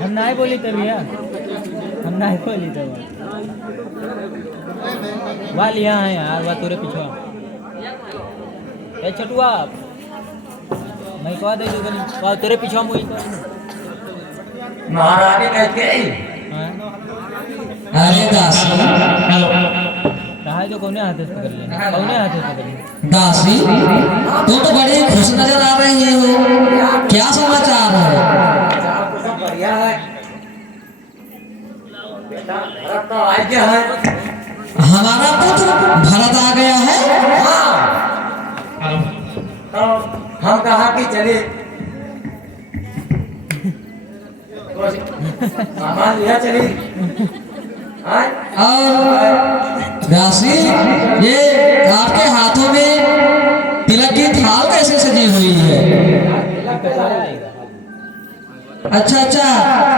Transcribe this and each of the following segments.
हम नहीं बोली तो भैया, हम नहीं बोली तो वाल यहाँ है यार, वह तेरे पीछे ए छटुआ मैं कह दे जो तेरे पीछे मुई तो महारानी कहते हां अरे दासी कहा जो कौने हाथ से कर लेना, कौने हाथ से कर लेना दासी तुम तो बड़ी खुश नजर आ रही हो, क्या समाचार है? सब बढ़िया है बेटा, भरत तो आ गया है। हमारा पुत्र भरत आ गया है। हाँ तो हम कहा कि चलिए सामान लिया चलिए। और दासी ये आपके हाथों में तिलक की थाल कैसे सजी हुई है? अच्छा अच्छा,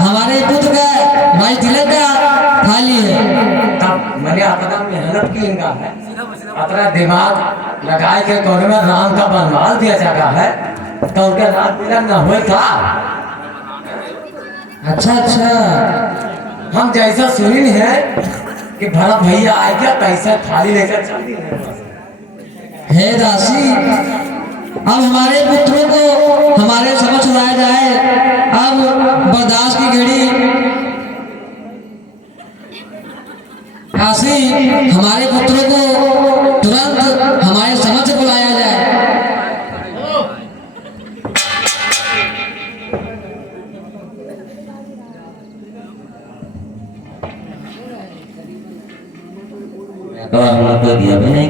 हमारे पुत्र का भाई तिलक का थाली है। तब मैंने अपना मेहनत की इनका है, अपना दिमाग लगाए के कोने में राम का बनवाल दिया जाता है तो उनका रात तिलक न हुए था। अच्छा अच्छा, हम जैसा सुनी है कि भरत भैया आ गया तैसा थाली लेकर चल दी है। दासी अब हमारे पुत्रों को हमारे समझ लाया जाए, अब बर्दाश्त की घड़ी दासी हमारे पुत्रों को तुरंत हमारे समझ बुलाया जाए। तो हम लोग तो दिया भी नहीं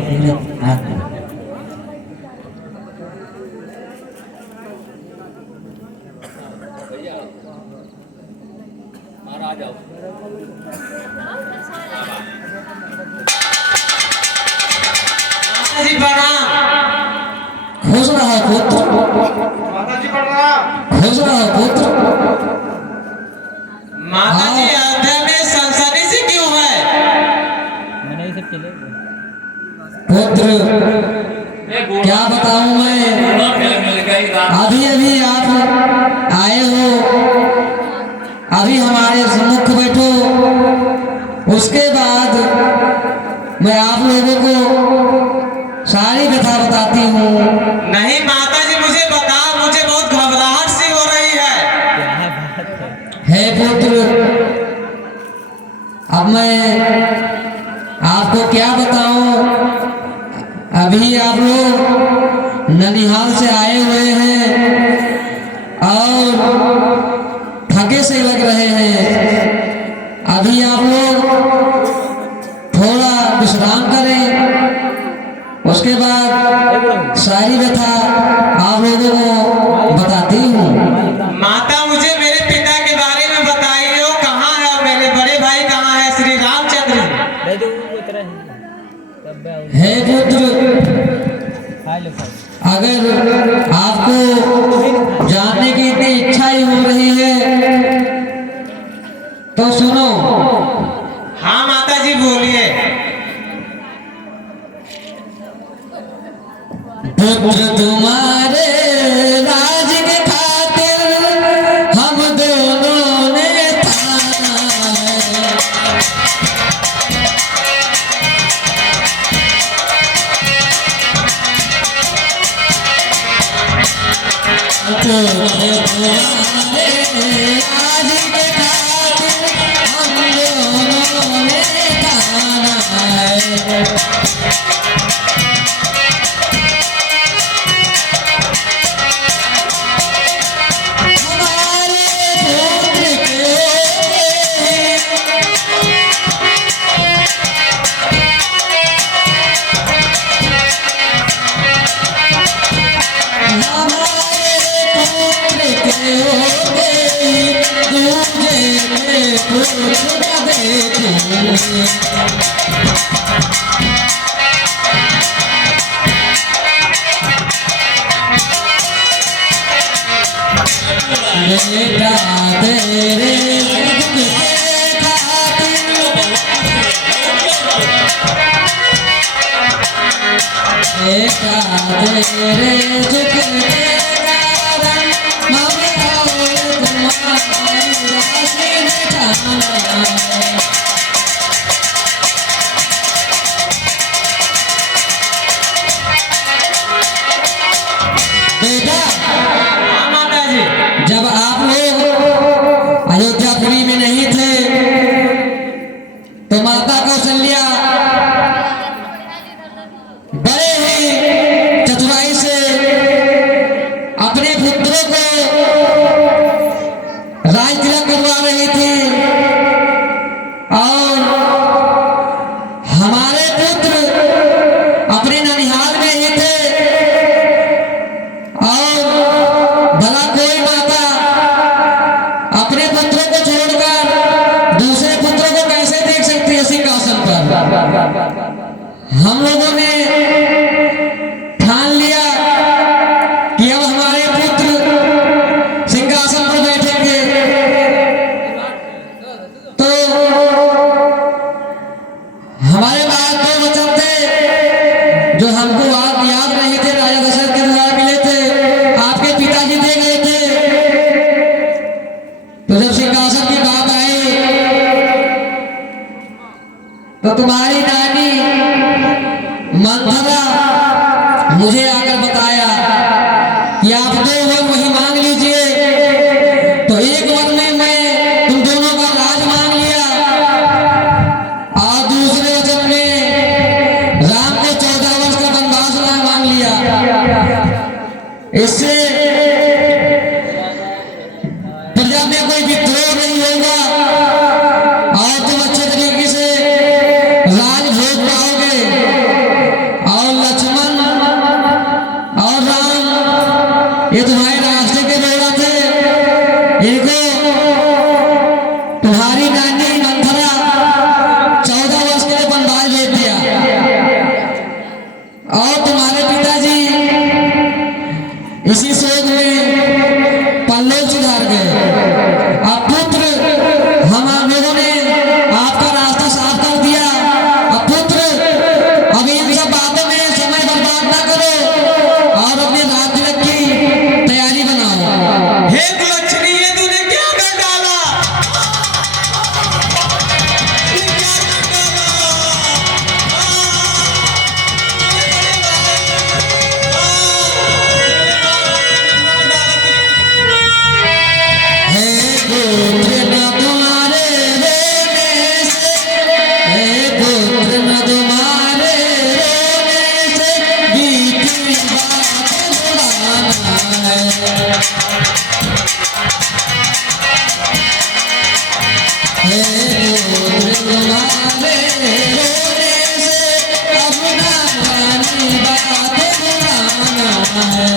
आ जाओ जी प्रणाम। खुश रहो पुत्र। माता जी प्रणाम। खुश रहो पुत्र। माता जी अयोध्या में सनसनी से क्यों है? मैंने ये सब चले पुत्र क्या बताऊं मैं, अभी अभी आप आए हो, अभी हमारे सम्मुख बैठो, उसके बाद मैं आप लोगों को सारी कथा बताती हूँ। नहीं माता जी मुझे बताओ, मुझे बहुत घबराहट सी हो रही है। हे पुत्र, अब मैं आपको क्या बताऊं, अभी आप लोग ननिहाल से आए हुए हैं और थके से लग रहे हैं। अभी आप लोग थोड़ा विश्राम करें, उसके बाद सारी कथा आप लोगों को बताती हूँ। माता मुझे मेरे पिता के बारे में बताइए, वो कहाँ है और मेरे बड़े भाई कहाँ है, श्री रामचंद्र। हे पुत्र, अगर आपको जानने की इतनी इच्छा ही हो रही है तो सुनो। हाँ माता जी बोलिए। पुत्र तुम्हारे राज के खातिर हम दोनों ने ठाना है, पुत्र तुम्हारे राज के खातिर हम दोनों ने ठाना है। बेटा तेरे एक तेरे झुकने कारण ममता तुम्हारी राशि निठाना बेटा। हाँ माता जी। जब आप लोग अयोध्यापुरी में नहीं थे तो माता कौशल्या बड़े ही चतुराई से अपने पुत्रों को राज तिलक करवा रही थी और हमारे पुत्र अपने ननिहाल में ही थे और भला कोई माता अपने पुत्रों को छोड़कर दूसरे पुत्रों को कैसे देख सकती है सिंहासन पर। हम लोगों ने ठान लिया कि अब हमारे पुत्र सिंहासन पर बैठेंगे। तो हमारे पास दो वचन थे जो हमको याद नहीं थे, राजा दशरथ के द्वारा मिले थे, आपके पिताजी दे गए थे। तो जब सिंहासन की बात आई तो तुम्हारी नानी मंथरा मुझे आकर बताया कि आप दो वर वही मांग लीजिए। तो एक वर में मैं तुम दोनों का राज मांग लिया और दूसरे वचन में राम को 14 वर्ष का वनवास मांग लिया। इससे प्रजा में कोई विद्रोह नहीं होगा और तुम अच्छे तरीके से राज भोग पाओगे। और लक्ष्मण और राम ये तुम्हारे रास्ते के लोग थे, इनको तुम्हारी नानी मंथरा 14 वर्ष के लिए वनवास भेज दिया और तुम्हारे पिताजी इसी शोक में परलोक सुधार गए। अब पुत्र हम लोगों ने आपका रास्ता साफ कर दिया। अब पुत्र अब इन सब बातों में समय बर्बाद ना करो और अपने राज तिलक की तैयारी बनाओ। हे कुलच्छनी, ये तूने क्या कर डाला? ये क्या कर हे पुत्र न तुम्हारे रोने से, हे पुत्र न तुम्हारे रोने से बीती बात बुलाना है। हे पुत्र तुम्हारे रोने से अपना नानी बात बुलाना है।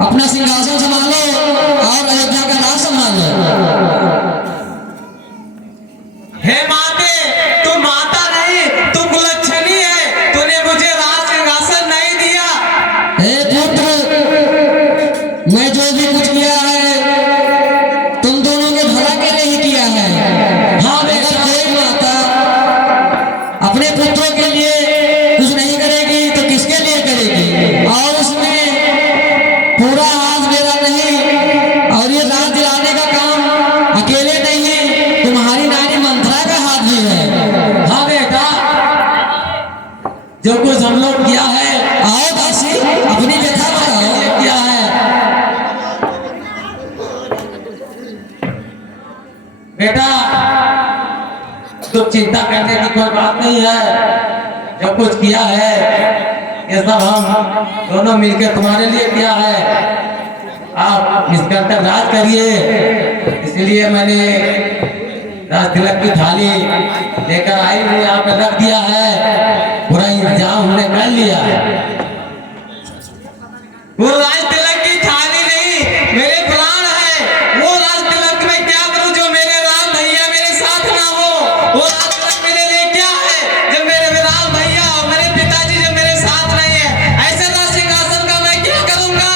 अपना सिंहासन संभालो और अयोध्या का राज संभालो। हे माते, तू माता नहीं, तू कुलच्छनी है। तूने मुझे राज सिंहासन नहीं दिया। हे पुत्र, मैं जो भी कुछ किया है तुम दोनों के भला के लिए ही किया है। हाँ, अगर कोई माता अपने पुत्रों के लिए कुछ नहीं करेगी तो किसके लिए करेगी? और उसमें पूरा हाथ मेरा नहीं और ये राज दिलाने का काम अकेले नहीं, तुम्हारी नानी मंथरा का हाथ भी है। हाँ बेटा, जो कुछ हम लोग किया है, आओ दासी अपनी व्यथा बताओ क्या है। बेटा, तो चिंता करने की कोई बात नहीं है। जो कुछ किया है ये सब हम दोनों मिलकर तुम्हारे लिए किया है। आप निष्कंटक राज करिए, इसलिए मैंने राज तिलक की थाली लेकर आई हूँ, यहाँ पे रख दिया है, पूरा इंतजाम हमने कर लिया है। वो राज तिलक की थाली नहीं, मेरे प्राण है। वो राज तिलक में क्या करूं जो मेरे राम भैया मेरे साथ ना हो। वो राज तिलक मेरे लिए क्या है जब मेरे राम भैया और मेरे पिताजी जब मेरे साथ नहीं है। ऐसे राज सिंहासन का मैं क्या करूंगा।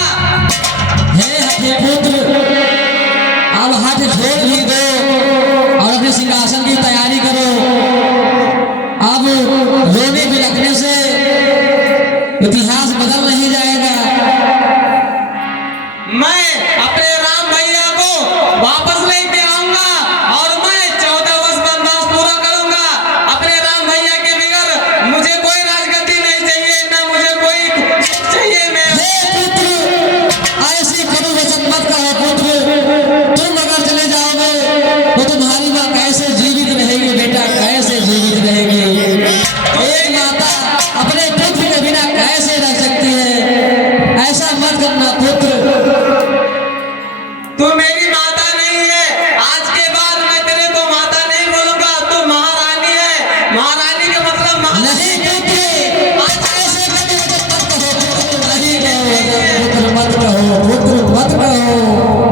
हे पुत्र, अब हाथ छोड़ ही दो और अपने सिंहासन की तैयारी करो। अब रोने बिलखने से इतिहास बदल नहीं जाएगा। मैं अपने राम भैया को वापस लेके आऊंगा और मैं 14 वर्ष वनवास पूरा करूंगा। अपने राम भैया के बगैर मुझे कोई राजगद्दी नहीं चाहिए, ना मुझे कोई चाहिए। मैं पुत्र, ऐसी करो वचन मत कहो पुत्र। तुम अगर चले जाओगे तो तुम्हारी माँ कैसे जीवित रहेगी बेटा, कैसे जीवित रहेगी। एक माता अपने पुत्र के बिना कैसे रह सकती है। ऐसा मत करना पुत्र। तू मेरी माता नहीं है। आज के बाद मैं तेरे को माता नहीं बोलूंगा। तू महारानी है। महारानी का मतलब नहीं पुत्र, आज ऐसे कभी वचन मत कहो पुत्र। नहीं कहो पुत्र, मत कहो पुत्र, मत कहो।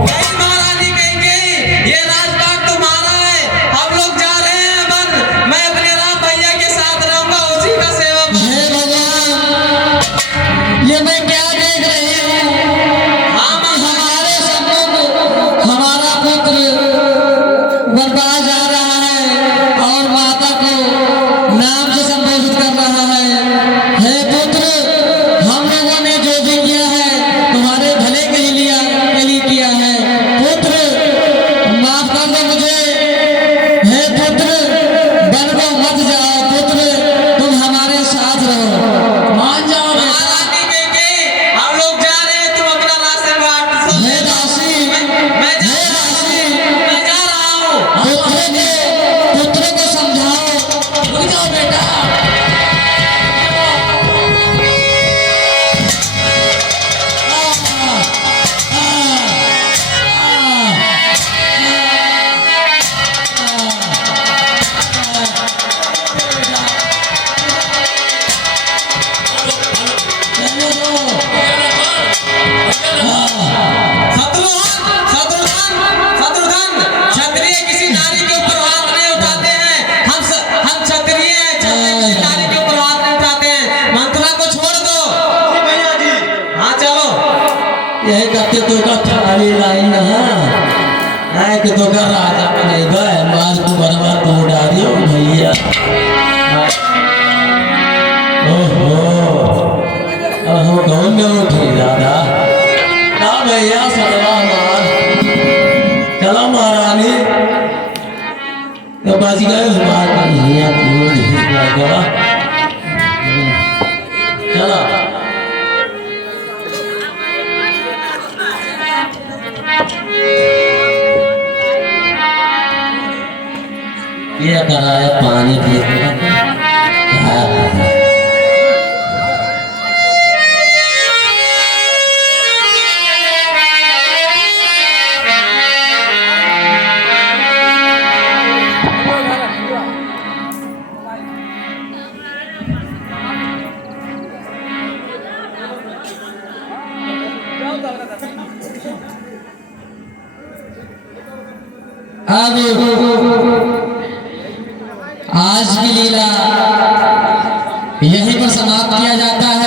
कहीं महारानी कहीं गई। ये राजपाट तुम्हारा है। हम लोग जा रहे हैं वन। मैं अपने राम भैया के साथ रहूंगा, उसी का सेवक। हे भगवान, ये मैं क्या देख रही हूँ। हमारे सम्मुख हमारा पुत्र वनवास जा रहा है और माता को नाम से संबोधित कर रहा है। हे पुत्र, हम लोगों ने जो भी किया है तुम्हारे भले के लिए किया है। पुत्र, माफ कर दो मुझे। हे पुत्र, वन को मत जाओ पुत्र, तुम हमारे साथ रहो। मान जाओ बेटा। महारानी कहीं गई। हम लोग जा रहे हैं। तुम अपना राशन बांट। हे दासी, मैं जा हे दासी, मैं जा रहा हूँ। पुत्र को समझाओ। रुक जाओ बेटा। शत्रुघ्न, क्षत्रिय किसी नारी के ऊपर हाथ नहीं उठाते हैं। हम क्षत्रिय हैं। क्षत्रिय किसी नारी के ऊपर हाथ नहीं उठाते हैं। मंथरा को छोड़ दो। भैया जी, हाँ चलो। यही करते तो का थाली लाई ना है कि तो का राजा बनेगा। मार को बरवा तो डालियो भैया। ओहो, अब हम कौन में उठे दादा ना भैया। सलवा मार चलो महारानी तो बच गए। हमारा भैया पूरा चलो। ये कराया पानी पी। अब आज की लीला यहीं पर समाप्त किया जाता है।